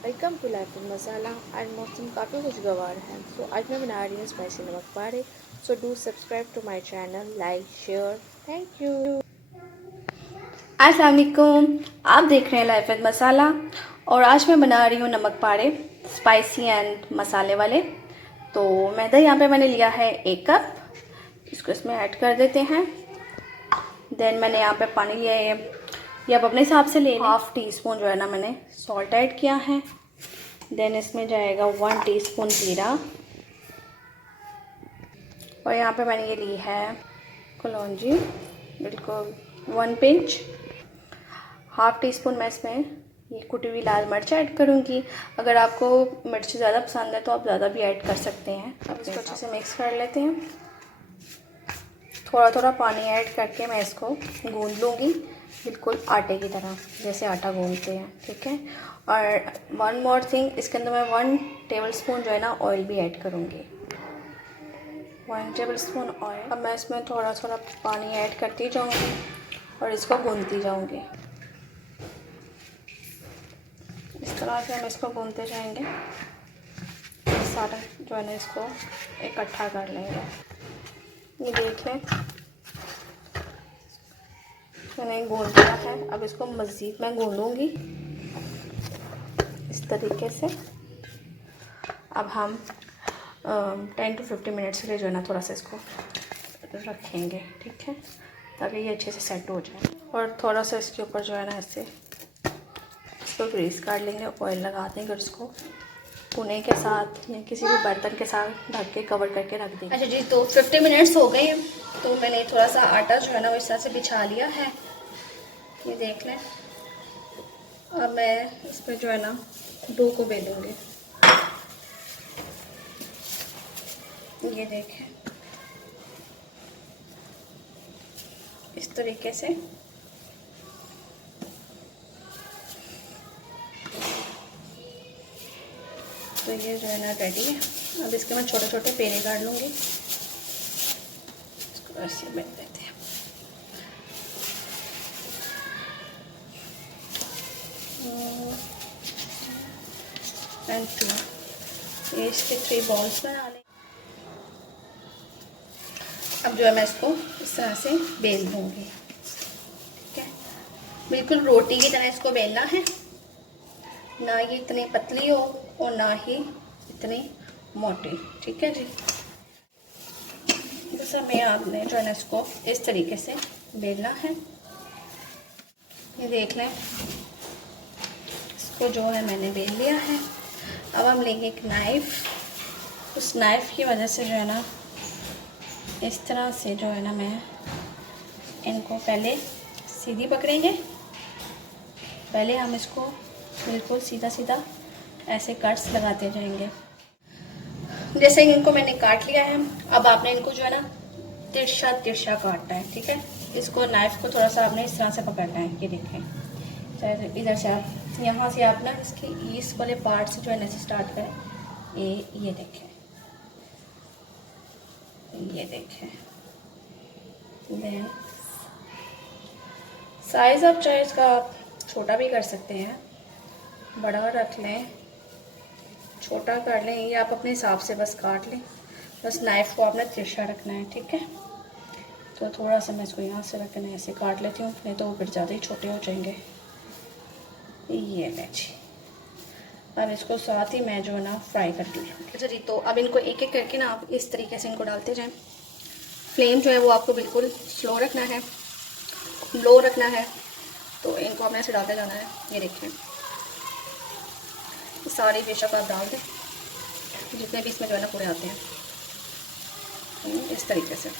Welcome to life in मसाला। आज मौसम काफ़ी खुशगवार है, सो आज मैं बना रही हूँ स्पाइसी नमक पारे। So do subscribe to my channel, like share, thank you. अस्सलाम वालेकुम, आप देख रहे हैं लाइफ विद मसाला और आज मैं बना रही हूँ नमक पारे स्पाइसी एंड मसाले वाले। तो मैदा यहाँ पे मैंने लिया है 1 कप, इसको इसमें ऐड कर देते हैं। देन मैंने यहाँ पे पानी लिया है, ये आप अपने हिसाब से ले लें। 1/2 टीस्पून जो है ना मैंने सॉल्ट ऐड किया है। देन इसमें जाएगा 1 टीस्पून जीरा और यहाँ पे मैंने ये ली है कलौंजी, बिल्कुल 1 पिंच। 1/2 टीस्पून मैं इसमें ये कुटी हुई लाल मिर्च ऐड करूँगी। अगर आपको मिर्च ज़्यादा पसंद है तो आप ज़्यादा भी ऐड कर सकते हैं। अब इसको अच्छे से मिक्स कर लेते हैं। थोड़ा थोड़ा पानी ऐड करके मैं इसको गूंद लूँगी, बिल्कुल आटे की तरह, जैसे आटा गूंदते हैं, ठीक है। और वन मोर थिंग, इसके अंदर मैं 1 टेबलस्पून जो है ना ऑयल भी ऐड करूँगी, 1 टेबलस्पून ऑयल। अब मैं इसमें थोड़ा थोड़ा पानी ऐड करती जाऊँगी और इसको गूंदती जाऊँगी। इस तरह से हम इसको गूंदते जाएंगे, सारा जो है ना इसको इकट्ठा कर लेंगे। ये देख लें, मैंने गूंद लिया है। अब इसको मज़ीद मैं गूंदूंगी इस तरीके से। अब हम 10 to 15 मिनट्स के लिए जो है ना थोड़ा सा इसको रखेंगे, ठीक है, ताकि ये अच्छे से सेट हो जाए। और थोड़ा सा इसके ऊपर जो है ना ऐसे इसको ग्रीस कर लेंगे, ऑयल लगा देंगे और इसको पुने के साथ या किसी भी बर्तन के साथ ढक के कवर करके रख देंगे। अच्छा जी, तो 50 मिनट्स हो गए हैं, तो मैंने थोड़ा सा आटा जो है ना वो इस तरह से बिछा लिया है, ये देख लें। अब मैं इस पर जो है ना डो को बेलूँगी, ये देखें इस तरीके से। तो ये जो है ना रेडी है। अब इसके मैं छोटे छोटे पेड़े काट लूँगी, इसको ऐसे बेल देते हैं। एंड 2 ये इसके 3 बॉल्स बना लें। अब जो है मैं इसको इस तरह से बेल दूँगी, ठीक है। बिल्कुल रोटी की तरह इसको बेलना है, ना ये इतनी पतली हो और ना ही इतनी मोटी, ठीक है जी। बस हमें आपने जो है ना इसको इस तरीके से बेलना है, ये देख लें। इसको जो है मैंने बेल लिया है। अब हम लेंगे एक नाइफ़, उस नाइफ़ की वजह से जो है ना इस तरह से जो है ना मैं इनको पहले सीधी पकड़ेंगे। पहले हम इसको बिल्कुल सीधा सीधा ऐसे कट्स लगाते जाएंगे। जैसे इनको मैंने काट लिया है, अब आपने इनको जो है ना तिरछा तिरछा काटना है, ठीक है। इसको नाइफ को थोड़ा सा आपने इस तरह से पकड़ना है, ये देखें। चाहे इधर से आप यहाँ से आप ना इसके इस वाले पार्ट से जो है ना स्टार्ट करें, ये देखें, ये देखें। देन साइज़ आप चाहे इसका आप छोटा भी कर सकते हैं, बड़ा रख लें, छोटा कर लें, ये आप अपने हिसाब से बस काट लें। बस नाइफ़ को आपने तिरछा रखना है, ठीक है। तो थोड़ा सा मैं इसको यहाँ से रख कर ऐसे काट लेती हूँ, नहीं तो वो फिर ज़्यादा ही छोटे हो जाएंगे। ये ले जी, अब इसको साथ ही मैं जो है ना फ्राई करती हूँ। अच्छा जी, तो अब इनको एक एक करके ना आप इस तरीके से इनको डालते जाएं। फ्लेम जो है वो आपको बिल्कुल स्लो रखना है, लो रखना है। तो इनको आपने ऐसे डालते जाना है, ये देखें। सारे बेशक आप डाल दें, जितने भी इसमें जो है ना पूरे आते हैं, इस तरीके से।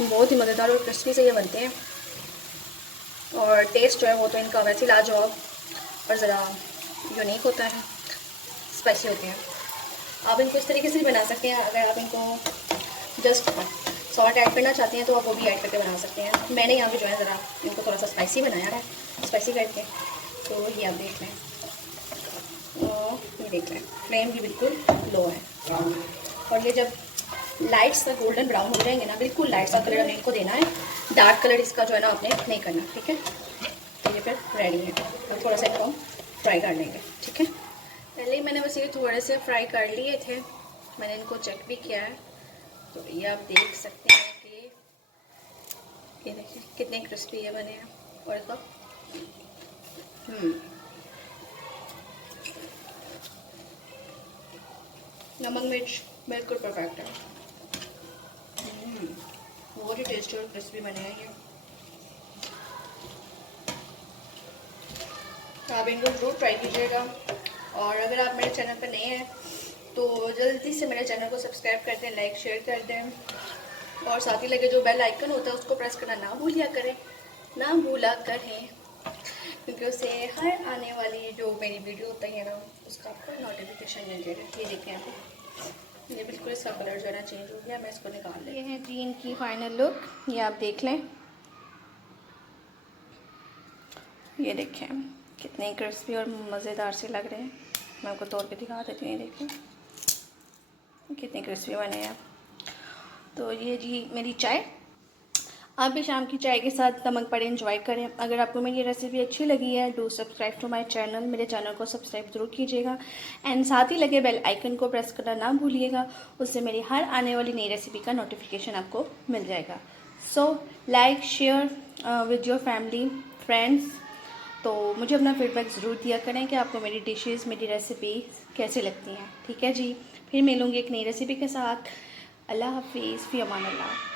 बहुत ही मज़ेदार और क्रिस्पी से ये बनते हैं, और टेस्ट जो है वो तो इनका वैसे ही लाजवाब और ज़रा यूनिक होता है, स्पाइसी होते हैं। आप इनको इस तरीके से भी बना सकते हैं। अगर आप इनको जस्ट सॉल्ट ऐड करना चाहते हैं तो आप वो भी ऐड करके बना सकते हैं। मैंने यहाँ पे जो है ज़रा इनको थोड़ा सा स्पाइसी बनाया है, स्पाइसी करके। तो ये आप देख लें, ये देख लें, फ्लेम भी बिल्कुल लो है। और ये जब लाइट सा गोल्डन ब्राउन हो जाएंगे ना, बिल्कुल लाइट सा कलर हमें इनको देना है, डार्क कलर इसका जो है ना आपने नहीं करना, ठीक है। तो ये फिर रेडी है। अब थोड़ा सा इनको हम फ्राई कर लेंगे, ठीक है। पहले ही मैंने बस ये थोड़े से फ्राई कर लिए थे, मैंने इनको चेक भी किया है। तो ये आप देख सकते हैं कि ये देखिए कितने क्रिस्पी ये बने हैं। और इसको नमक मिर्च बिल्कुल परफेक्ट है। बहुत ही टेस्टी और क्रिस्पी बने हैं ये। आप इनको ज़रूर ट्राई कीजिएगा। और अगर आप मेरे चैनल पर नए हैं तो जल्दी से मेरे चैनल को सब्सक्राइब कर दें, लाइक शेयर कर दें, और साथ ही लगे जो बेल आइकन होता है उसको प्रेस करना ना भूला करें, क्योंकि उससे हर आने वाली जो मेरी वीडियो होता है ना उसका आपको नोटिफिकेशन मिल जाएगा। ये देखें आप, ये बिल्कुल इसका कलर जो है ना चेंज हो गया। मैं इसको निकाल लें। ये है जी इनकी फाइनल लुक, ये आप देख लें। ये देखें कितने क्रिस्पी और मज़ेदार से लग रहे हैं। मैं आपको तोड़ के दिखा देती हूँ। ये देखें कितने क्रिस्पी बने हैं। तो ये जी मेरी चाय, आप भी शाम की चाय के साथ नमक पड़े एंजॉय करें। अगर आपको मेरी रेसिपी अच्छी लगी है do subscribe to my channel, मेरे चैनल को सब्सक्राइब जरूर कीजिएगा एंड साथ ही लगे बेल आइकन को प्रेस करना ना भूलिएगा, उससे मेरी हर आने वाली नई रेसिपी का नोटिफिकेशन आपको मिल जाएगा। So like share with your family friends. तो मुझे अपना फीडबैक ज़रूर दिया करें कि आपको मेरी डिशेज़ मेरी रेसिपी कैसी लगती हैं, ठीक है जी। फिर मिलूँगी एक नई रेसिपी के साथ। अल्लाह हाफिज़, फ़ी अमान अल्लाह।